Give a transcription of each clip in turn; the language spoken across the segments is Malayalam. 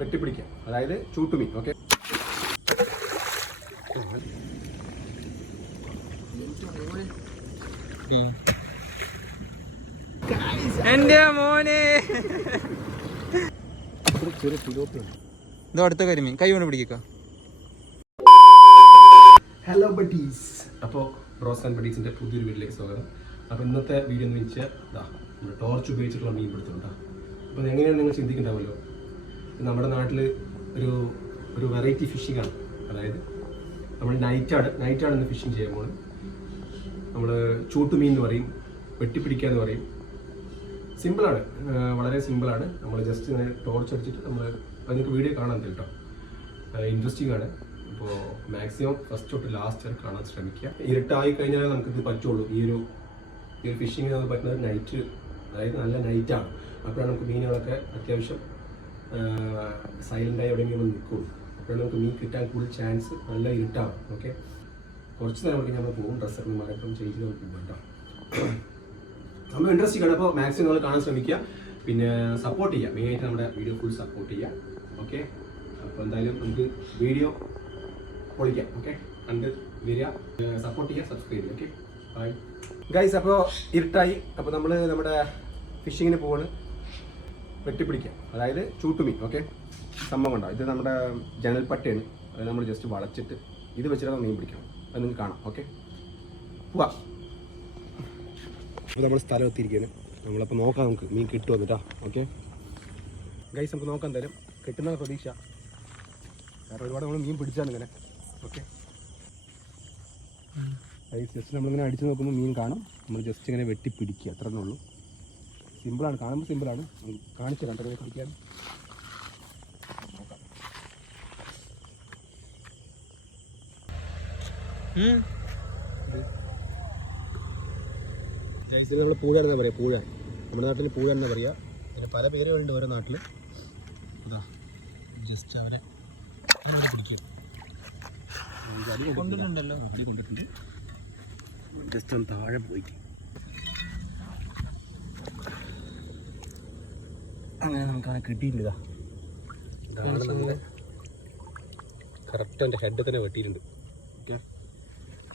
വെട്ടിപ്പിടിക്കാം, അതായത് ചൂട്ടുമീൻ. ഓക്കെ, എന്റെ മോനെ ഇതോ അടുത്ത കരിമീൻ കൈ കൊണ്ട് പിടിക്ക. ഹലോ ബഡീസ്, അപ്പോൾ ബ്രോസ് ആൻഡ് ബഡീസിൻ്റെ പുതിയൊരു വീട്ടിലേക്ക് സ്വാഗതം. അപ്പോൾ ഇന്നത്തെ വീഡിയോ എന്ന് വെച്ചാൽ നമ്മുടെ ടോർച്ച് ഉപയോഗിച്ചിട്ടുള്ള മീൻ പിടുത്തമുണ്ടോ. അപ്പോൾ എങ്ങനെയാണ് നിങ്ങൾ ചിന്തിക്കുന്നുണ്ടാവുമല്ലോ, നമ്മുടെ നാട്ടിൽ ഒരു വെറൈറ്റി ഫിഷിംഗ് ആണ്. അതായത് നമ്മൾ നൈറ്റാണ് ഇന്ന് ഫിഷിങ് ചെയ്യുമ്പോൾ നമ്മൾ ചൂട്ടുമീൻ എന്ന് പറയും, വെട്ടിപ്പിടിക്കുക എന്ന് പറയും. സിമ്പിളാണ്, വളരെ സിമ്പിളാണ്. നമ്മൾ ജസ്റ്റ് ഇങ്ങനെ ടോർച്ച് അടിച്ചിട്ട് നമ്മൾ നിങ്ങൾക്ക് വീഡിയോ കാണാൻ കേട്ടോ, ഇൻട്രസ്റ്റിംഗ് ആണ്. അപ്പോൾ മാക്സിമം ഫസ്റ്റ് തൊട്ട് ലാസ്റ്റ് വരെ കാണാൻ ശ്രമിക്കുക. ഇരുട്ടായി കഴിഞ്ഞാൽ നമുക്കിത് പറ്റുള്ളൂ. ഈ ഒരു ഫിഷിങ്ങിന് നമുക്ക് പറ്റുന്നത് നൈറ്റ്, അതായത് നല്ല നൈറ്റാണ്. അപ്പോഴാണ് നമുക്ക് മീനുകളൊക്കെ അത്യാവശ്യം സൈലൻ്റായി എവിടെയെങ്കിലും നിൽക്കുള്ളൂ. അപ്പോഴാണ് നമുക്ക് മീൻ കിട്ടാൻ കൂടുതൽ ചാൻസ്. നല്ല ഇരുട്ടാണ്. ഓക്കെ, കുറച്ച് നേരം കഴിഞ്ഞ് നമ്മൾ പോകും, ഡ്രസ്സൊക്കെ മാറ്റം ചെയ്ത് നമുക്ക് പോകും കേട്ടോ. നമ്മൾ ഇൻട്രസ്റ്റിംഗ് ആണ്. അപ്പോൾ മാക്സിമം നമ്മൾ കാണാൻ ശ്രമിക്കുക, പിന്നെ സപ്പോർട്ട് ചെയ്യുക. മെയിനായിട്ട് നമ്മുടെ വീഡിയോ ഫുൾ സപ്പോർട്ട് ചെയ്യുക. ഓക്കെ, അപ്പോൾ എന്തായാലും നമുക്ക് വീഡിയോ പൊളിക്കാം. ഓക്കെ, കണ്ട് വരിക, സപ്പോർട്ട് ചെയ്യുക, സബ്സ്ക്രൈബ് ചെയ്യുക. Okay, bye guys. അപ്പോൾ ഇരുട്ടായി, അപ്പോൾ നമ്മൾ നമ്മുടെ ഫിഷിങ്ങിന് പോവാണ്, വെട്ടിപ്പിടിക്കാം, അതായത് ചൂട്ടുമീൻ. ഓക്കെ, സംഭവം ഉണ്ടോ, ഇത് നമ്മുടെ ജനൽപ്പട്ടയാണ്. അത് നമ്മൾ ജസ്റ്റ് വളച്ചിട്ട് ഇത് വെച്ചിട്ട് മീൻ പിടിക്കണം. അത് നിങ്ങൾക്ക് കാണാം. ഓക്കെ, പോവാം. അപ്പോൾ നമ്മൾ സ്ഥലം എത്തിയിരിക്കുകയാണ്. നമ്മളപ്പോൾ നോക്കാം നമുക്ക് മീൻ കിട്ടുമോ എന്നിട്ടാ. ഓക്കെ ഗൈസ്, നമുക്ക് നോക്കാം എന്തായാലും കിട്ടുന്ന പ്രതീക്ഷ. കാരണം ഒരുപാട് നമ്മൾ മീൻ പിടിച്ചാണ് ഇങ്ങനെ. ഓക്കെ ഗൈസ്, ജസ്റ്റ് നമ്മളിങ്ങനെ അടിച്ച് നോക്കുമ്പോൾ മീൻ കാണും. നമ്മൾ ജസ്റ്റ് ഇങ്ങനെ വെട്ടി പിടിക്കുക, അത്രേ ഉള്ളൂ. സിമ്പിളാണ്, കാണുമ്പോൾ സിമ്പിളാണ്. കാണിച്ചു തരാം കേട്ടോ പിടിക്കാൻ. ജൈസിൽ നമ്മൾ പൂഴാണെന്നാ പറയുക, പൂഴ. നമ്മുടെ നാട്ടിൽ പൂഴാണെന്നാ പറയുക. പിന്നെ പല പേരുകളുണ്ട് ഓരോ നാട്ടിൽ. അതാ ജസ്റ്റ് അവനെ പിടിക്കും. കൊണ്ടിട്ടുണ്ടല്ലോ, അടി കൊണ്ടിട്ടുണ്ട്. ജസ്റ്റ് ഒന്ന് താഴെ പോയിട്ട് അങ്ങനെ നമുക്കങ്ങനെ കിട്ടിയിട്ടില്ല. ഇതാണ് നമ്മുടെ കറക്റ്റ് എൻ്റെ ഹെഡ് തന്നെ വെട്ടിയിട്ടുണ്ട്. Okay,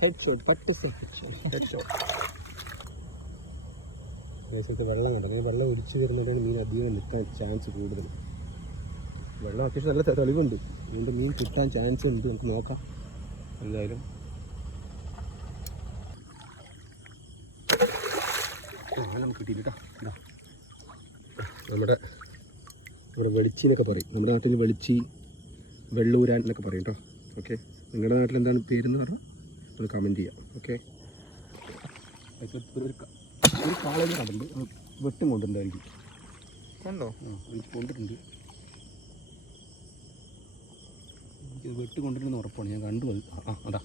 head shot. ദേശത്ത് വെള്ളം കണ്ടോ, വെള്ളം ഒലിച്ച് വരുന്നതുകൊണ്ടാണ് മീൻ അധികം നിൽക്കാൻ ചാൻസ് കൂടുതൽ. വെള്ളം അത്യാവശ്യം നല്ല തെളിവുണ്ട്, അതുകൊണ്ട് മീൻ കിട്ടാൻ ചാൻസ് ഉണ്ട്. നമുക്ക് നോക്കാം എന്തായാലും. നമുക്ക് കിട്ടിയില്ല കേട്ടോ. നമ്മുടെ വെളിച്ചിന്നൊക്കെ പറയും, നമ്മുടെ നാട്ടിൽ വെളിച്ചി, വെള്ളൂരാൻ എന്നൊക്കെ പറയും കേട്ടോ. ഓക്കെ, നിങ്ങളുടെ നാട്ടിൽ എന്താണ് പേരെന്ന് പറഞ്ഞാൽ ഒന്ന് കമൻറ്റ് ചെയ്യാം. ഓക്കെ, ഒരു കാളേജ് കണ്ടിട്ടുണ്ട്, വെട്ടും കൊണ്ടുണ്ടായിരിക്കും. കണ്ടോ, എനിക്ക് കൊണ്ടിട്ടുണ്ട്. എനിക്ക് വെട്ട് കൊണ്ടിട്ടുണ്ടെന്ന് ഉറപ്പാണ്, ഞാൻ കണ്ടു. അതാ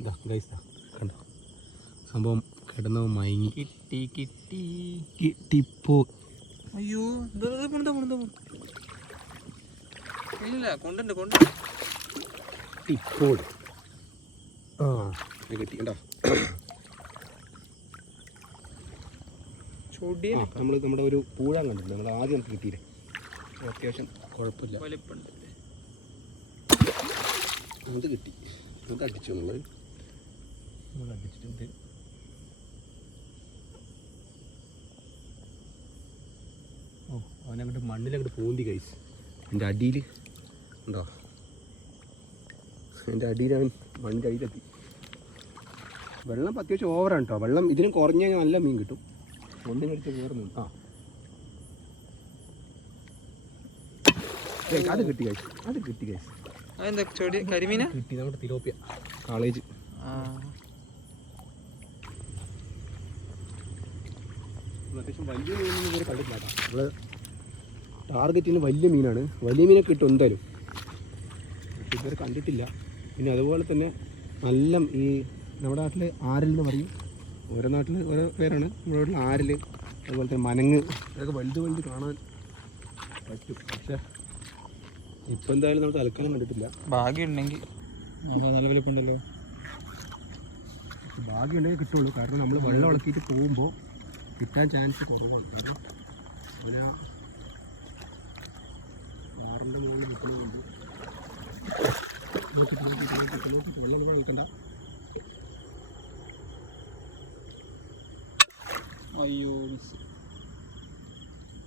ഇതാ ഗൈസ്, കണ്ടോ സംഭവം. കിടന്നോ മയങ്ങി. കിട്ടിപ്പോ. അയ്യോ ഇല്ല, കൊണ്ടുണ്ട് ടിപ്പോൾ. ആ കിട്ടി കണ്ടോ. നമ്മൾ നമ്മുടെ ഒരു പൂഴാൻ കണ്ടിട്ടുണ്ട്, നമ്മൾ ആദ്യം നമുക്ക് കിട്ടിയില്ലേ. അത്യാവശ്യം കുഴപ്പമില്ല, അത് കിട്ടി. നമുക്ക് അടിച്ചു നമ്മൾ അടിച്ചിട്ടുണ്ട്. ഓ, അവനങ്ങോട്ട് മണ്ണിലങ്ങോട്ട് പൂന്തി ഗൈസ്. എൻ്റെ അടിയിൽ ഉണ്ടോ, എൻ്റെ അടിയിൽ അവൻ മണ്ണിൻ്റെ അടിയിലെത്തി. വെള്ളം അത്യാവശ്യം ഓവറാണ് കേട്ടോ. വെള്ളം ഇതിനും കുറഞ്ഞ നല്ല മീൻ കിട്ടും. ഒന്നും കഴിച്ച് കയറുന്നുണ്ട്. അത് കിട്ടി കഴിച്ചു, അത് കിട്ടി കഴിച്ചു. കരിമീന കിട്ടി, നമ്മുടെ തിലോപ്പിയ കോളേജ്. അത്യാവശ്യം വലിയ മീനൊന്നും ഇവരെ കണ്ടിട്ടില്ല കേട്ടോ. നമ്മള് ടാർഗറ്റിന് വലിയ മീനാണ്. വലിയ മീനൊക്കെ കിട്ടും എന്തായാലും, പക്ഷെ ഇതുവരെ കണ്ടിട്ടില്ല. പിന്നെ അതുപോലെ തന്നെ നല്ല ഈ നമ്മുടെ നാട്ടിൽ ആരൽ എന്ന് പറയും, ഓരോ നാട്ടിൽ ഓരോ പേരാണ്. നമ്മുടെ നാട്ടിൽ ആരൽ, അതുപോലെ തന്നെ മനങ്ങ്, ഇതൊക്കെ വലുത് കാണാൻ പറ്റും. പക്ഷേ ഇപ്പം എന്തായാലും നമ്മൾ തൽക്കാലം കണ്ടിട്ടില്ല. ഭാഗ്യം ഉണ്ടെങ്കിൽ നല്ല വലിപ്പമുണ്ടല്ലോ. ഭാഗ്യം ഉണ്ടെങ്കിൽ കിട്ടുള്ളൂ, കാരണം നമ്മൾ വെള്ളം ഇളക്കിയിട്ട് പോകുമ്പോൾ കിട്ടാൻ ചാൻസ് കുറവാണ്. പിന്നെ 6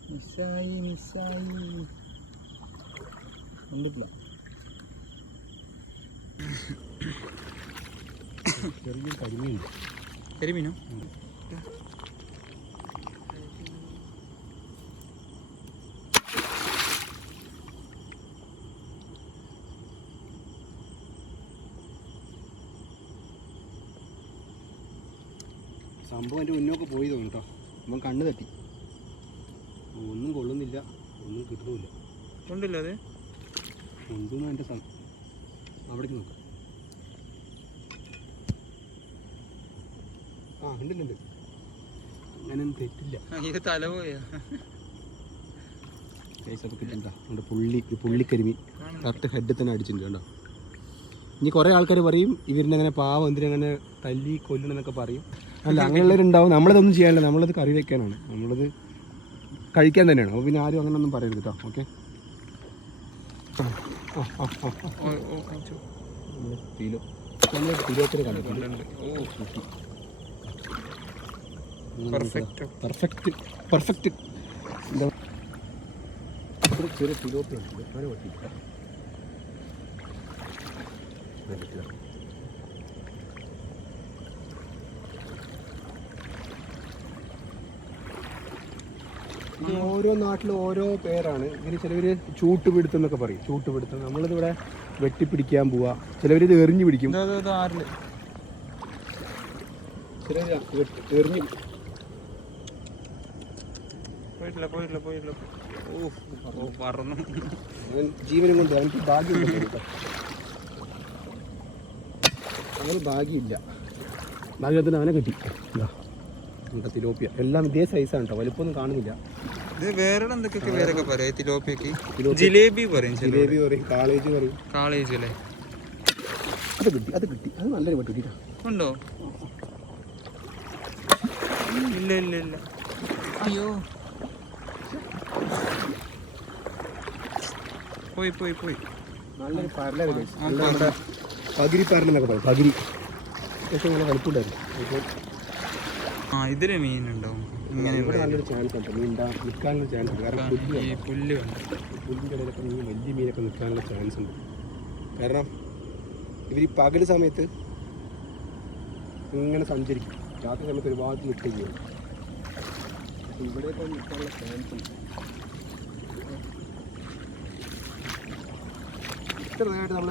മിസ്സായി ഉണ്ടില്ല. ചെറിയൊരു കരിമീൻ. കരിമീനോ? സംഭവം എൻ്റെ മുന്നോക്കെ പോയി തോന്നും കേട്ടോ. അപ്പം കണ്ണ് തട്ടി. ഒന്നും കൊള്ളുന്നില്ല, ഒന്നും കിട്ടുന്നില്ല. ഉണ്ടല്ലോ അത്. ഉണ്ടെന്ന് എൻ്റെ അവിടേക്ക് നോക്കാം. ആ ഉണ്ട്. അങ്ങനെയൊന്നും തെറ്റില്ല. ഇത് തല പോയാ കിട്ടണ്ട. നമ്മുടെ പുള്ളിക്കരിമീൻ കറക്റ്റ് ഹെഡിൽ തന്നെ അടിച്ചിട്ടുണ്ട് കേട്ടോ. ഇനി കുറേ ആൾക്കാർ പറയും ഇവരിനങ്ങനെ പാവം എന്തിനങ്ങനെ തല്ലി കൊല്ലണമെന്നൊക്കെ പറയും. അല്ല, അങ്ങനെയുള്ളവരുണ്ടാവും. നമ്മളതൊന്നും ചെയ്യാനില്ല, നമ്മളത് കറി വെക്കാനാണ്, നമ്മളത് കഴിക്കാൻ തന്നെയാണ്. അപ്പോൾ പിന്നെ ആരും അങ്ങനെ ഒന്നും പറയരുത് കേട്ടോ. ഓക്കെ. പെർഫെക്റ്റ്. ചെറിയ തിലോപ്പിയാണ്. ഓരോ നാട്ടിലും ഓരോ പേരാണ്. ഇതിന് ചിലവർ ചൂട്ടുപിടുത്തം എന്നൊക്കെ പറയും. ചൂട്ടുപിടുത്തം. നമ്മളിതിവിടെ വെട്ടിപ്പിടിക്കാൻ പോവാ, ചിലവരിത് എറിഞ്ഞു പിടിക്കും, ചിലർ എറിഞ്ഞു. പോയിട്ടില്ല. ജീവനും കൊണ്ട് എനിക്ക് ഭാഗ്യമില്ല. അവന് ഭാഗ്യമില്ല. ഭാഗ്യത്തിന് അവനെ കിട്ടി. നമ്മുടെ തിലോപ്പിയ എല്ലാം ഇതേ സൈസാണ് കേട്ടോ, വലിപ്പമൊന്നും കാണുന്നില്ല. ഇത് വേറെ എന്തൊക്കെ പേരൊക്കെ പറയാം. തിലോപ്പിയക്ക് ജിലേബി പറയും, കാളേജ് പറയും. കാളേജ് അല്ലേ? അത് കിട്ടി. അത് നല്ലൊരു പറ്റി ഉണ്ടോ? ഇല്ല. അയ്യോ, പോയി. നല്ലൊരു പരലാണ്. പകിരി പരലെന്നൊക്കെ പറയും. പകിരി പക്ഷെ നല്ല വലിപ്പമുണ്ടായിരുന്നു. ഇതില് മീനുണ്ടാവും. നല്ലൊരു ചാൻസ് ഉണ്ട് മീൻ നിൽക്കാനുള്ള ചാൻസ് ഉണ്ട്. കാരണം പുല്ലിൻ്റെ ഇടയിലൊക്കെ മീൻ വലിയ മീനൊക്കെ നിൽക്കാനുള്ള ചാൻസ് ഉണ്ട്. കാരണം ഇവർ ഈ പകൽ സമയത്ത് ഇങ്ങനെ സഞ്ചരിക്കും, രാത്രി സമയത്ത് ഒരുപാട് നിൽക്കുകയും ചെയ്യും. ഇവിടെയൊക്കെ നിൽക്കാനുള്ള ചാൻസ് ഉണ്ട്. ഇത്ര നേരമായിട്ട് നമ്മൾ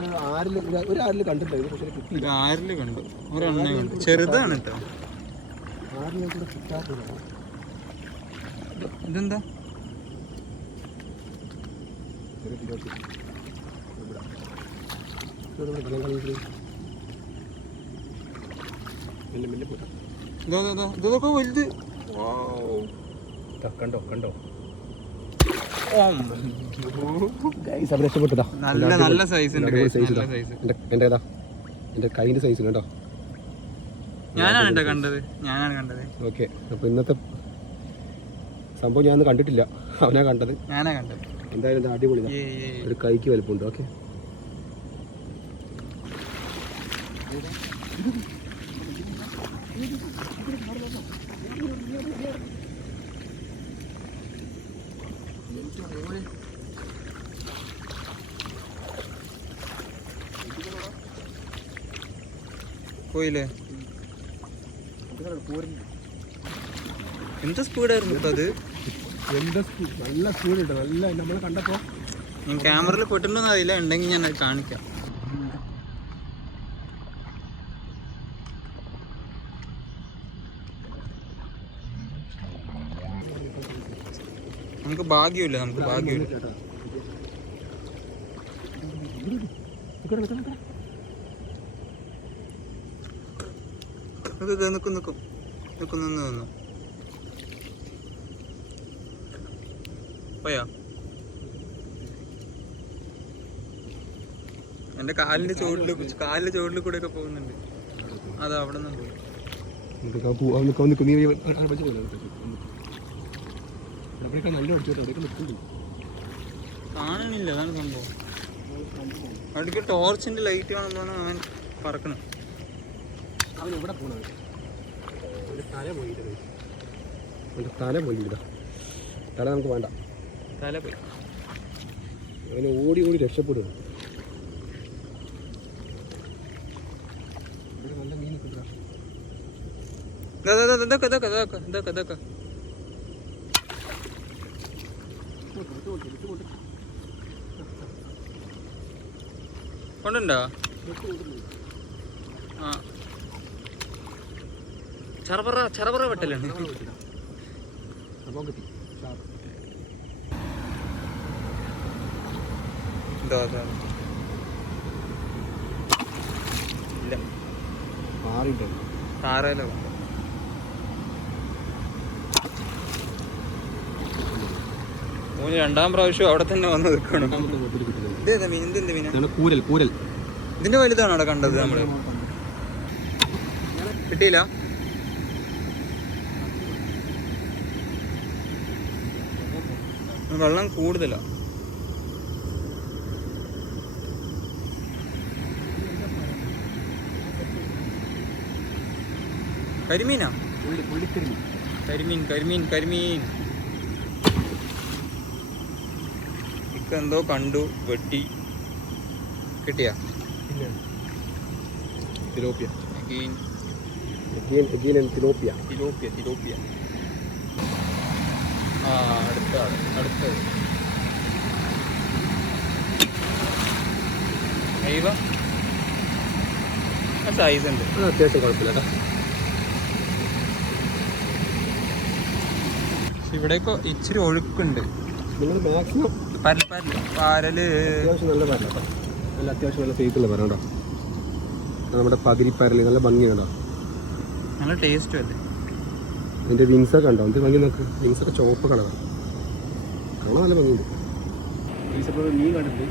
ഒരാരിൽ കണ്ടിട്ടില്ല, പക്ഷേ കിട്ടിയില്ല. ആരില് കണ്ടു, ഒരെണ്ണം കണ്ടു. ചെറുതാണ് കേട്ടോ. ആരിലും കൂടെ കിട്ടാത്തത്. ഇതെന്താ? ഇതൊക്കെ വലുത്. കണ്ടോ നല്ല സൈസ് ഉണ്ട്. എൻ്റെ കൈൻ്റെ സൈസ് കേട്ടോ. ഞാനാണ് കണ്ടത്. ഓക്കെ. അപ്പോൾ ഇന്നത്തെ സംഭവം ഞാനൊന്നും കണ്ടിട്ടില്ല, അവനാ കണ്ടത്. എന്തായാലും അടിപൊളി, ഒരു കൈക്ക് വലുപ്പമുണ്ട്. ഓക്കെ. പോയില്ലേ? എന്താ സ്പീഡായിരുന്നു ഇപ്പൊ അത്. നല്ല സ്പീഡുണ്ട്. നല്ല നമ്മൾ കണ്ടപ്പോൾ ഞാൻ ക്യാമറയിൽ പെട്ടിട്ടുണ്ടെന്ന് അറിയില്ല, ഉണ്ടെങ്കിൽ ഞാൻ അത് കാണിക്കാം. നമുക്ക് ഭാഗ്യമില്ല. നിക്കുന്നു പോയാ? എന്റെ കാലിന്റെ ചോട്ടിൽ കൂടെ ഒക്കെ പോകുന്നുണ്ട്. അത് അവിടെ നിന്ന് പോയി. കാണണില്ല, അതാണ് സംഭവം. അവിടേക്ക് ടോർച്ചിന്റെ ലൈറ്റ് കാണുമ്പോഴാണ് അവൻ പറക്കണം. അവൻ എവിടെ പോണത്? തല പോയിട്ട് എൻ്റെ തല പോയില്ല. തല നമുക്ക് വേണ്ട. തല പോയി. അവന് ഓടി ഓടി രക്ഷപ്പെടുക. ഇവിടെ നല്ല മീൻ കിട്ടുക. കൊണ്ടുണ്ടോ? ആ ചെറപറ വെട്ടലാണ്. ഇല്ല താറയിലോ മൂന്ന് രണ്ടാം പ്രാവശ്യം അവിടെ തന്നെ വന്ന് നിൽക്കണം. ഇതെന്താ മീൻ? എന്തെന്ത് മീനാ? കൂരൽ. കൂരൽ ഇതിന്റെ വലുതാണ് അവിടെ കണ്ടത് നമ്മള്. കിട്ടിയില്ല. വെള്ളം കൂടുതലാ. കരിമീനാ? കരിമീൻ. എന്തോ കണ്ടു, വെട്ടി. കിട്ടിയാ? തിലോപ്പിയ. ആ അടുത്തത് സൈസ് ഉണ്ട്. അത്യാവശ്യം കുഴപ്പമില്ല. ഇവിടേക്ക് ഇച്ചിരി ഒഴുക്കുണ്ട്. നിങ്ങൾ മാക്സിമം പാരല് അത്യാവശ്യം നല്ല പരല. നല്ല അത്യാവശ്യം നല്ല സൈസുള്ള പര കേട്ടോ. നമ്മുടെ പതിരിപ്പരല് നല്ല ഭംഗിയുണ്ടോ. നല്ല ടേസ്റ്റും അല്ലേ. അതിൻ്റെ വിങ്സൊക്കെ ഉണ്ടോ? എന്ത് ഭംഗി നോക്ക്. വിങ്സൊക്കെ ചുവപ്പ് കളറാണ്. കാണാൻ നല്ല ഭംഗിയുണ്ട്. ഈസപ്പോൾ മീൻ കണ്ടിട്ട്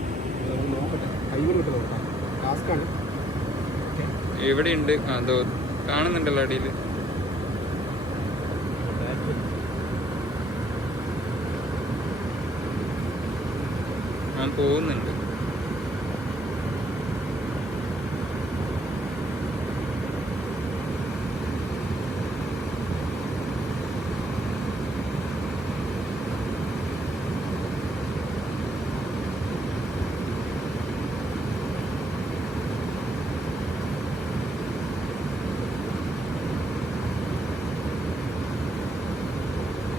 നമ്മൾ നോക്കട്ടെ. കൈ കൊണ്ട് നോക്കാം. ടാസ്ക്കാണ്. എവിടെയുണ്ട്? അതോ കാണുന്നുണ്ടല്ലോ അടിയിൽ. ഞാൻ പോകുന്നുണ്ട്.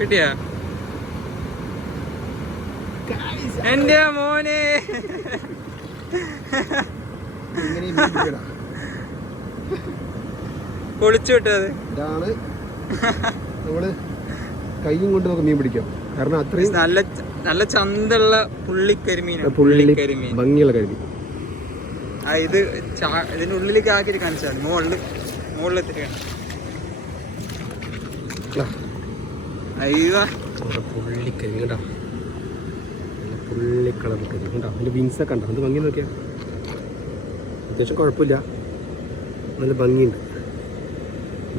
കിട്ടിയാ? എന്റെ മോനെ പൊളിച്ചു വിട്ടത്. ഇതാണ് നമ്മള് കൈയും കൊണ്ട് നമുക്ക് മീൻ പിടിക്കാം. കാരണം അത്രയും നല്ല ചന്തള്ള പുള്ളിക്കരിമീൻ. ഭംഗിയുള്ള കരിമീൻ. ഇത് ഇതിനുള്ളിലേക്ക് ആക്കിയിട്ട് കാണിച്ചാണ്. മുകളിലെത്തിരിക്കണം. അയ്യോ പുള്ളിക്കരിമീൻ കേട്ടോ. പുള്ളിക്കളർ കരിമീൻ കേട്ടോ. അതിൻ്റെ വിങ്സൊക്കെ ഉണ്ടോ? അത് ഭംഗി നോക്കിയാൽ അത്യാവശ്യം കുഴപ്പമില്ല. നല്ല ഭംഗിയുണ്ട്.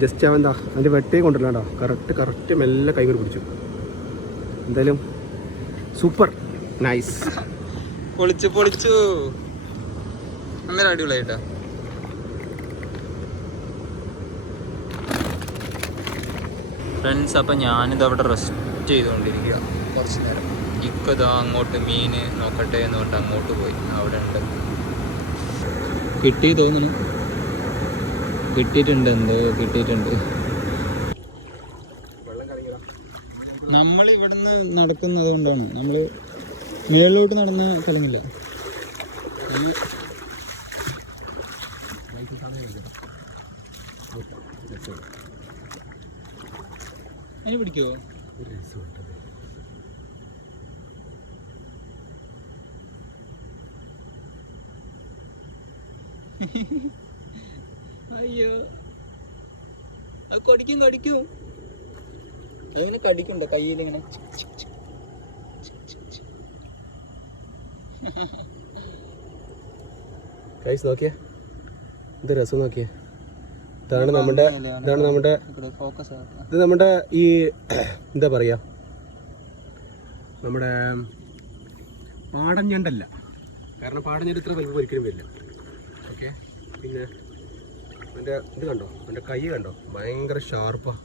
ജസ്റ്റ് അവൻ എന്താ അതിൻ്റെ വെട്ടേ കൊണ്ടല്ല കേട്ടോ. കറക്റ്റ് മെല്ലെ കൈകൊണ്ട് പിടിച്ചു. എന്തായാലും സൂപ്പർ നൈസ്. പൊളിച്ചു അന്നേരം അടിപൊളിയായിട്ടാ. ഫ്രണ്ട്സ്, അപ്പം ഞാനിത് അവിടെ റെസ്റ്റ് ചെയ്തുകൊണ്ടിരിക്കുക കുറച്ച് നേരം. ഇക്കതാ അങ്ങോട്ട് മീൻ നോക്കട്ടെ എന്ന് പറഞ്ഞിട്ട് അങ്ങോട്ട് പോയി. അവിടെ ഉണ്ട്. കിട്ടി തോന്നുന്നു. കിട്ടിയിട്ടുണ്ട്. നമ്മൾ ഇവിടുന്ന് നടക്കുന്നത് കൊണ്ടാണ്. നമ്മൾ മേളിലോട്ട് നടന്ന കലങ്ങില്ലേ. അതിന് പിടിക്കുവോ? അയ്യോ, അത് കടിക്കും. അതിന് കടിക്കുണ്ടോ കയ്യിലിങ്ങനെ? കൈസ് നോക്കിയേ, ഇത് രസം നോക്കിയേ. ഇതാണ് നമ്മുടെ ഇത് നമ്മുടെ ഈ എന്താ പറയുക, നമ്മുടെ പാടഞ്ഞണ്ടല്ല. കാരണം പാടഞ്ഞണ്ട് ഇത്ര വലിപ്പം ഒരിക്കലും വരില്ല. ഓക്കെ, പിന്നെ എൻ്റെ ഇത് കണ്ടോ, എൻ്റെ കൈ കണ്ടോ, ഭയങ്കര ഷാർപ്പാണ്.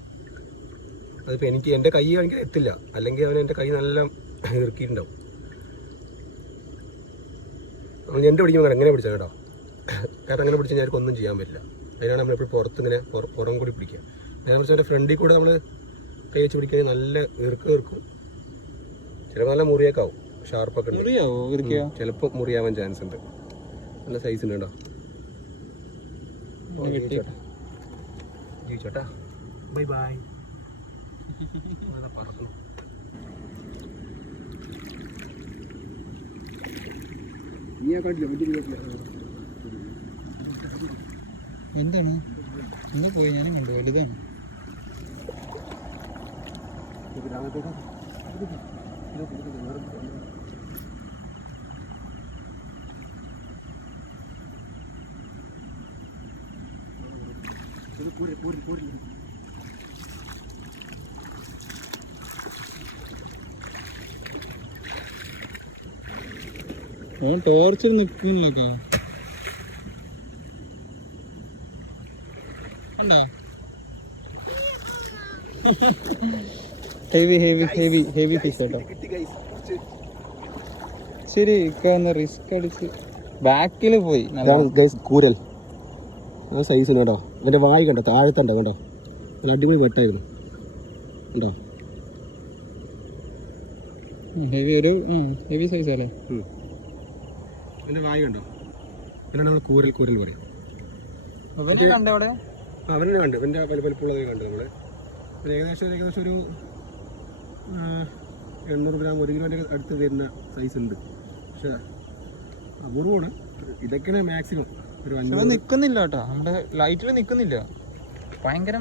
അതിപ്പോൾ എൻ്റെ കൈ എനിക്ക് എത്തില്ല, അല്ലെങ്കിൽ അവൻ എൻ്റെ കൈ നല്ല ഇറുക്കിയിട്ടുണ്ടാവും. നമ്മൾ ഞണ്ട് പിടിക്കുമ്പോൾ എങ്ങനെ പിടിച്ചാൽ കേട്ടോ, കാരണം അങ്ങനെ പിടിച്ചാൽ ഞങ്ങൾക്ക് ഒന്നും ചെയ്യാൻ പറ്റില്ല. അതിനാണ് നമ്മളെപ്പോഴും പുറത്തിങ്ങനെ പുറം കൂടി പിടിക്കുക. നേരെ പിടിച്ചാൽ എൻ്റെ ഫ്രണ്ടിൽ കൂടെ നമ്മൾ കൈ വെച്ച് പിടിക്കുകയാണെങ്കിൽ നല്ല ഇറുക്കും. ചിലപ്പോൾ നല്ല മുറിയേക്കാവും, ഷാർപ്പൊക്കെ ഉണ്ട്, ചിലപ്പോൾ മുറിയാവാൻ ചാൻസ് ഉണ്ട്. നല്ല സൈസ് ഉണ്ട് കേട്ടോ. ജീവിച്ചോട്ടാ, ബൈ ബൈ. പറക്കണം. എന്താണ് ഇന്ന് പോയി ഞാനും കണ്ടു, വലുതാണ്. ഓൻ ടോർച്ചിൽ നിൽക്കുന്നൊക്കെ കണ്ടോ? Heavy heavy heavy heavy fish കേട്ടോ. ശരി, ഒന്ന് റിസ്ക് അടിച്ച് ബാക്കിൽ പോയി. കൂരൽ ആ സൈസ് ഉണ്ട് കേട്ടോ. അതിൻ്റെ വായി കണ്ടോ, താഴത്തുണ്ടോ കേട്ടോ, നല്ല അടിപൊളി വെട്ടായിരുന്നു ഉണ്ടോ. ഹെവി ഒരു ഹെവി സൈസ് അല്ലേ. അതിൻ്റെ വായി കണ്ടോ, അതിനാണ് നമ്മൾ കൂരൽ പറയും. അവനെ കണ്ടോ അവിടെ? അവനെ കണ്ടു, എൻ്റെ വലിപ്പമുള്ളതൊക്കെ കണ്ടു നമ്മൾ. ഏകദേശം ഒരു 800 ഗ്രാം 1 കിലോൻ്റെ അടുത്ത് വരുന്ന സൈസ് ഉണ്ട്. പക്ഷേ അപൂർവമാണ്. ഇതൊക്കെയാണ് മാക്സിമം ഒരു 500. നിൽക്കുന്നില്ല കേട്ടോ, നമ്മുടെ ലൈറ്റിൽ നിൽക്കുന്നില്ല, ഭയങ്കര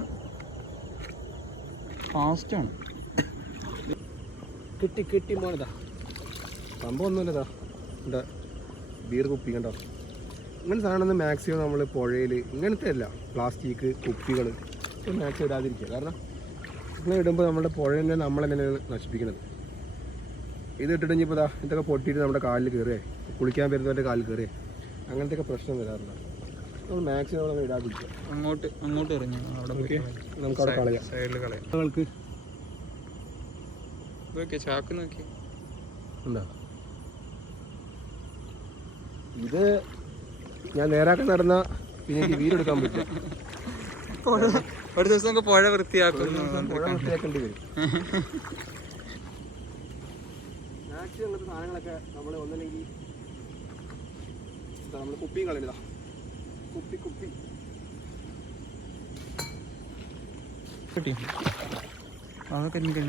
ഫാസ്റ്റാണ്. കിട്ടി മോനതാ, സംഭവം ഒന്നുമില്ലതാ. എന്താ ബീർ കുപ്പി കണ്ടോ. ഇങ്ങനെ സാധനം മാക്സിമം നമ്മൾ പുഴയിൽ ഇങ്ങനത്തെ അല്ല, പ്ലാസ്റ്റിക് കുപ്പികൾ മാക്സിമം ഇടാതിരിക്കുക. കാരണം ഇങ്ങനെ ഇടുമ്പോൾ നമ്മുടെ പുഴ തന്നെ നമ്മൾ തന്നെയാണ് നശിപ്പിക്കുന്നത്. ഇത് ഇട്ടിട്ട് ഇനിയിപ്പോൾ ഇതൊക്കെ പൊട്ടിയിട്ട് നമ്മുടെ കാലിൽ കയറിയേ, കുളിക്കാൻ വരുന്നവൻ്റെ കാലിൽ കയറിയേ, അങ്ങനത്തെയൊക്കെ പ്രശ്നം വരാറുണ്ട്. നമ്മൾ മാക്സിമം നമ്മൾ ഇടാതിരിക്കുക. അങ്ങോട്ട് എറിഞ്ഞു ഓക്കെ, നമുക്കവിടെ കളയാം, സൈഡിൽ കളയാം. നിങ്ങൾക്ക് ചാക്ക് നോക്കി എന്താ ഇത് ഞാൻ നേരാക്കാൻ നടന്ന പിന്നെ എനിക്ക് വീടെടുക്കാൻ പറ്റും. ഒരു ദിവസം നമുക്ക് പുഴ വൃത്തിയാക്കുന്നു, പുഴ വൃത്തിയാക്കേണ്ടി വരും. മാക്സിമം അങ്ങനത്തെ സാധനങ്ങളൊക്കെ നമ്മൾ ഒന്നല്ലെങ്കിൽ നമ്മൾ കുപ്പിയും കളയുന്നതാ. കുപ്പി കിട്ടി അതൊക്കെ എനിക്ക്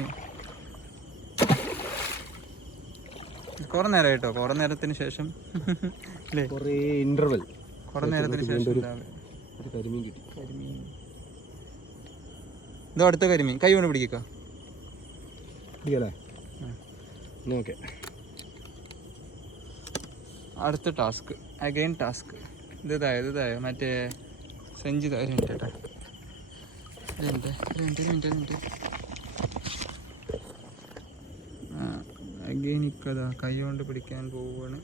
കുറെ നേരം കേട്ടോ, കുറെ നേരത്തിന് ശേഷം അല്ലേ, കുറേ ഇന്റർവെൽ, കുറെ നേരത്തിന് ശേഷം ഒരു കരിമീൻ കിട്ടി. ഇതോ അടുത്ത കരിമീൻ, കൈ കൊണ്ട് പിടിക്കുക. ഓക്കെ, അടുത്ത ടാസ്ക്, അഗൈൻ ടാസ്ക്. ഇതായോ മറ്റേ സെഞ്ചിത. ഒരു മിനിറ്റ് കേട്ടോ, ഒരു മിനിറ്റ്. അഗൈൻ ഇക്കതാ കൈ കൊണ്ട് പിടിക്കാൻ പോവുകയാണ്.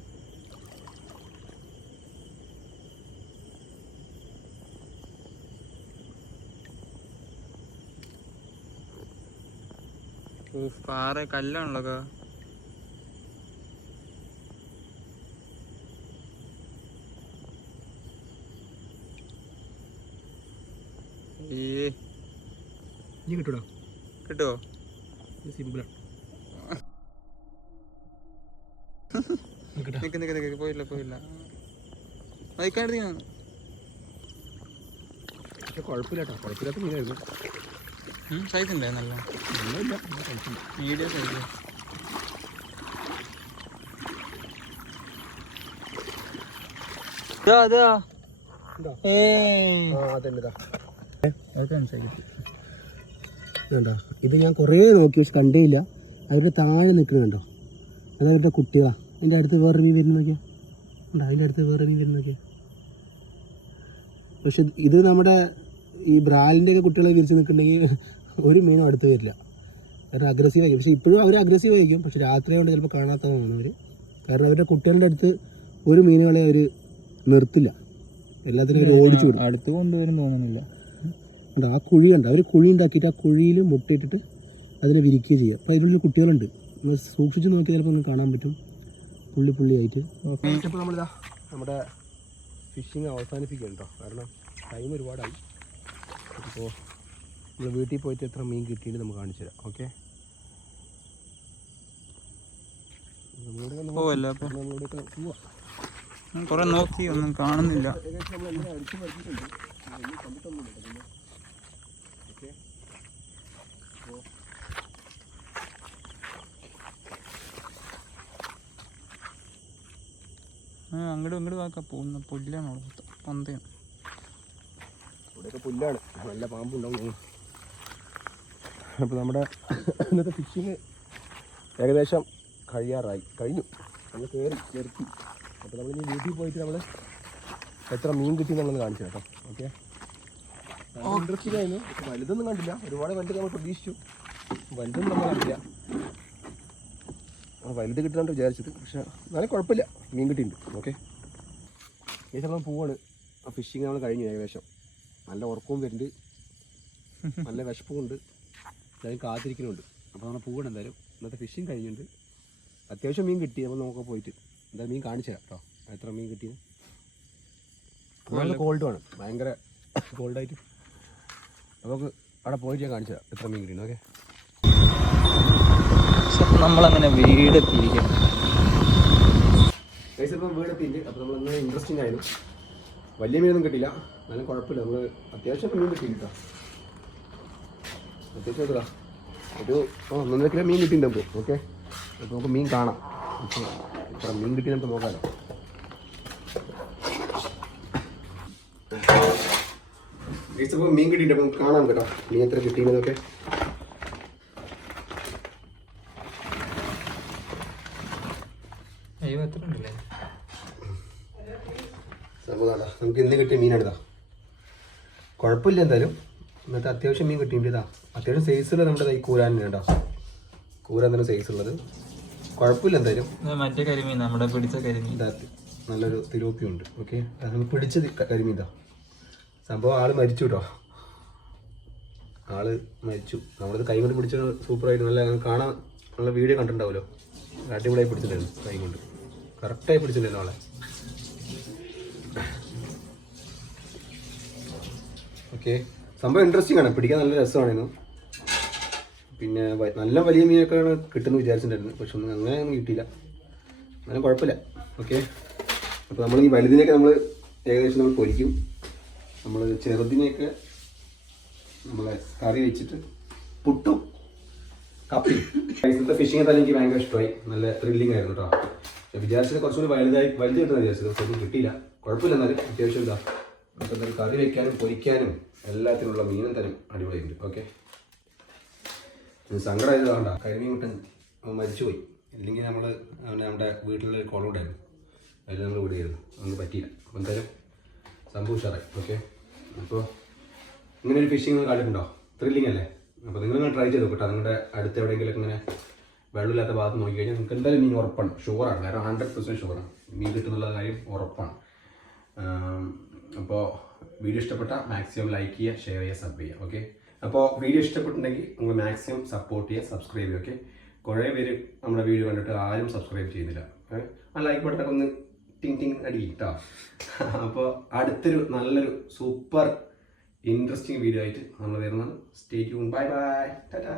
പാറ കല്ലാണല്ലോ. കിട്ടുവോ? സിമ്പിളാണ്. പോയില്ല അയക്കാണ്ടി. കുഴപ്പമില്ലാത്ത മീനായിരുന്നു. സൈസ് ഉണ്ടേ, നല്ല മീഡിയം സൈസ്. ഇത് ഞാൻ കുറേ നോക്കി, പക്ഷെ കണ്ടേയില്ല. അവരുടെ താഴെ നിൽക്കുന്നുണ്ടോ, അത് അവരുടെ കുട്ടികളാ. അതിൻ്റെ അടുത്ത് വേറെ മീൻ വരുന്ന നോക്കിയാ ഉണ്ടോ, അതിൻ്റെ അടുത്ത് വേറെ മീൻ വരുന്ന നോക്കിയാ. പക്ഷെ ഇത് നമ്മുടെ ഈ ബ്രാലിൻ്റെയൊക്കെ കുട്ടികളെ വിരിച്ച് നിൽക്കുന്നുണ്ടെങ്കിൽ ഒരു മീനും അടുത്ത് വരില്ല, കാരണം അഗ്രസീവ് ആയിരിക്കും. പക്ഷെ ഇപ്പോഴും അവർ അഗ്രസീവ് ആയിരിക്കും, പക്ഷെ രാത്രി കൊണ്ട് ചിലപ്പോൾ കാണാത്തതാണ് അവർ. കാരണം അവരുടെ കുട്ടികളുടെ അടുത്ത് ഒരു മീനുകളെ അവർ നിർത്തില്ല, എല്ലാത്തിനും അവർ ഓടിച്ചു വിടും. അടുത്ത് കൊണ്ടുവരും തോന്നുന്നില്ല. ആ കുഴി കണ്ട, അവർ കുഴി ഉണ്ടാക്കിയിട്ട് ആ കുഴിയിൽ മുട്ടയിട്ടിട്ട് അതിനെ വിരിക്കുകയും ചെയ്യുക. അപ്പോൾ അതിനുള്ളിൽ കുട്ടികളുണ്ട്, നിങ്ങൾ സൂക്ഷിച്ച് നോക്കി ചിലപ്പോൾ നിങ്ങൾക്ക് കാണാൻ പറ്റും പുള്ളിയായിട്ട്. ഇപ്പോൾ നമ്മളിതാ നമ്മുടെ ഫിഷിങ് അവസാനിപ്പിക്കുകയാണ് കേട്ടോ, കാരണം ടൈം ഒരുപാടായി. അപ്പോൾ നമ്മൾ വീട്ടിൽ പോയിട്ട് എത്ര മീൻ കിട്ടിയിട്ട് നമുക്ക് കാണിച്ചു തരാം. ഓക്കെ, നമ്മളിവിടെയൊക്കെ പോവാം. കുറെ നോക്കി ഒന്നും കാണുന്നില്ല. നമ്മളെല്ലാം അടിച്ചു പറ്റിയിട്ടുണ്ട്, ഒന്നും കണ്ടിട്ടൊന്നുമില്ല. പിന്നെ ഓക്കെ, അപ്പോൾ അങ്ങോട്ട് വാക്കാ പോകുന്ന പുല്ലാണ് പൊന്തയാണ്. ഇവിടെയൊക്കെ പുല്ലാണ്, നല്ല പാമ്പുണ്ടാവും. അപ്പോൾ നമ്മുടെ ഇന്നത്തെ ഫിഷിങ് ഏകദേശം കഴിഞ്ഞു. നമ്മൾ നിർത്തി. അപ്പോൾ നമ്മളിനി വീട്ടിൽ പോയിട്ട് നമ്മൾ എത്ര മീൻ കിട്ടി എന്നുള്ളത് കാണിച്ചു കേട്ടോ. ഓക്കെ, ഇൻട്രസ്റ്റിംഗ് ആയിരുന്നു. വലുതൊന്നും കണ്ടില്ല, ഒരുപാട് വലുത് നമ്മൾ പ്രതീക്ഷിച്ചു, വലുതൊന്നും നമ്മൾ കണ്ടില്ല. വലുത് കിട്ടുന്നുണ്ട് വിചാരിച്ചത്, പക്ഷേ എന്നാലും കുഴപ്പമില്ല, മീൻ കിട്ടിയിട്ടുണ്ട്. ഓക്കെ, ഈ സമയം പോവാണ്. ആ ഫിഷിങ് നമ്മൾ കഴിഞ്ഞു ഏകദേശം. നല്ല ഉറക്കവും വരുന്നുണ്ട്, നല്ല വിശപ്പുമുണ്ട്, എന്തായാലും കാത്തിരിക്കുന്നുണ്ട്. അപ്പോൾ നമ്മൾ പോകണം എന്തായാലും. ഇന്നത്തെ ഫിഷിങ് കഴിഞ്ഞിട്ടുണ്ട്, അത്യാവശ്യം മീൻ കിട്ടി. നമ്മൾ നോക്കാൻ പോയിട്ട് എന്തായാലും മീൻ കാണിച്ചു തരാം കേട്ടോ, എത്ര മീൻ കിട്ടിയത്. നല്ല കോൾഡുമാണ്, ഭയങ്കര കോൾഡായിട്ട്. നമുക്ക് അവിടെ പോയിട്ട് ഞാൻ കാണിച്ചു തരാം എത്ര മീൻ കിട്ടിയത്. ഓക്കെ, നമ്മളങ്ങനെ വീടെത്തിയിരിക്കും. ഇപ്പം വീടെത്തിയിട്ട്. അപ്പോൾ നമ്മൾ ഇങ്ങനെ ഇൻട്രസ്റ്റിംഗ് ആയിരുന്നു. വലിയ മീനൊന്നും കിട്ടിയില്ല, എന്നാലും കുഴപ്പമില്ല, നമ്മൾ അത്യാവശ്യം മീൻ കിട്ടി കേട്ടോ. അത്യാവശ്യം എടുക്കുക ഒരു 1.5 കിലോ മീൻ കിട്ടിയിട്ടുണ്ട് നമുക്ക്. ഓക്കെ, അപ്പോൾ നമുക്ക് മീൻ കാണാം, ഇത്ര മീൻ കിട്ടി നമുക്ക് നോക്കാമല്ലോ. ഇപ്പോൾ മീൻ കിട്ടിയിട്ട് നമുക്ക് കാണാം കേട്ടോ, മീൻ എത്ര കിട്ടിയെന്നൊക്കെ. സംഭവം നമുക്ക് ഇന്ന് കിട്ടിയ മീനാണിതാ. കുഴപ്പമില്ല, എന്തായാലും ഇന്നത്തെ അത്യാവശ്യം മീൻ കിട്ടിയിട്ടുണ്ട്. ഇതാ അത്യാവശ്യം സൈസുള്ള നമ്മുടെ ഈ കൂരാൻ കേട്ടോ, കൂരാൻ തന്നെ സൈസ് ഉള്ളത്. കുഴപ്പമില്ല, എന്തായാലും മറ്റേ കരിമീൻ നമ്മുടെ പിടിച്ച കരിമീൻ നല്ലൊരു തിലോപ്പിയുണ്ട്. ഓക്കെ, നമുക്ക് പിടിച്ചത് കരിമീൻ ഇതാ. സംഭവം ആള് മരിച്ചു കേട്ടോ, ആള് മരിച്ചു. നമ്മളിത് കൈ കൊണ്ട് പിടിച്ച സൂപ്പറായിട്ട് നല്ല കാണാൻ നല്ല വീഡിയോ കണ്ടിട്ടുണ്ടാവുമല്ലോ, അടിപൊളിയായി പിടിച്ചിട്ടുണ്ടായിരുന്നു. കൈ കൊണ്ട് കറക്റ്റായി പിടിച്ചിട്ടുണ്ടായിരുന്നു ആളെ. ഓക്കെ, സംഭവം ഇൻട്രസ്റ്റിംഗ് ആണ്, പിടിക്കാൻ നല്ല രസമായിരുന്നു. പിന്നെ നല്ല വലിയ മീനൊക്കെയാണ് കിട്ടുമെന്ന് വിചാരിച്ചിട്ടുണ്ടായിരുന്നു, പക്ഷെ ഒന്നും അങ്ങനെയൊന്നും കിട്ടിയില്ല. അങ്ങനെ കുഴപ്പമില്ല. ഓക്കെ, അപ്പോൾ നമ്മൾ ഈ വലുതിനെയൊക്കെ നമ്മൾ ഏകദേശം നമ്മൾ പൊരിക്കും. നമ്മൾ ചെറുതിനെയൊക്കെ നമ്മളെ കറി വെച്ചിട്ട് പുട്ടും കപ്പിയും. ഇന്നത്തെ ഫിഷിംഗ് തന്നെ എനിക്ക് ഭയങ്കര ഇഷ്ടമായി, നല്ല ത്രില്ലിംഗ് ആയിരുന്നു കേട്ടോ. പക്ഷെ വിചാരിച്ചത് കുറച്ചുകൂടി വലുത് കിട്ടുന്ന വിചാരിച്ചത്, പക്ഷെ ഒന്നും കിട്ടിയില്ല. കുഴപ്പമില്ല, എന്നാലും അത്യാവശ്യം ഇതാ നമുക്ക് എന്തായാലും കറി വയ്ക്കാനും പൊരിക്കാനും എല്ലാത്തിനുള്ള മീനും തരും അടിപൊളിയുണ്ട്. ഓക്കെ, സങ്കടമായത് വേണ്ട, കരിമീൻ കുട്ടൻ മരിച്ചുപോയി. ഇല്ലെങ്കിൽ നമ്മൾ നമ്മുടെ വീട്ടിലൊരു കുളം ഉണ്ടായിരുന്നു, അതിൽ നമ്മൾ വിടുകയായിരുന്നു, നമുക്ക് പറ്റിയില്ല. അപ്പോൾ എന്തായാലും സംഭവം ഉഷാറായി. ഓക്കെ, അപ്പോൾ ഇങ്ങനെ ഒരു ഫിഷിങ് കണ്ടിട്ടുണ്ടോ? ത്രില്ലിംഗ് അല്ലേ? അപ്പോൾ നിങ്ങളിങ്ങനെ ട്രൈ ചെയ്ത് നോക്കട്ടെ. നിങ്ങളുടെ അടുത്ത് എവിടെയെങ്കിലും ഇങ്ങനെ വെള്ളമില്ലാത്ത ഭാഗത്ത് നോക്കിക്കഴിഞ്ഞാൽ നിങ്ങൾക്ക് എന്തായാലും മീൻ ഉറപ്പാണ്, ഷുവറാണ്, കാരണം 100% ഷുവറാണ് മീൻ കിട്ടുന്നുള്ള കാര്യം ഉറപ്പാണ്. അപ്പോൾ വീഡിയോ ഇഷ്ടപ്പെട്ട മാക്സിമം ലൈക്ക് ചെയ്യുക, ഷെയർ ചെയ്യുക, സബ് ചെയ്യുക. ഓക്കെ, അപ്പോൾ വീഡിയോ ഇഷ്ടപ്പെട്ടിട്ടുണ്ടെങ്കിൽ നിങ്ങൾ മാക്സിമം സപ്പോർട്ട് ചെയ്യുക, സബ്സ്ക്രൈബ് ചെയ്യുക. ഓക്കെ, കുറേ പേര് നമ്മുടെ വീഡിയോ കണ്ടിട്ട് ആരും സബ്സ്ക്രൈബ് ചെയ്യുന്നില്ല. ആ ലൈക്ക് ബട്ടനൊക്കെ ഒന്ന് ടിങ് അടിക്കും കേട്ടോ. അപ്പോൾ അടുത്തൊരു നല്ലൊരു സൂപ്പർ ഇൻട്രസ്റ്റിംഗ് വീഡിയോ ആയിട്ട് നമ്മൾ വരുന്നത്. Stay tune. Bye bye, Tata.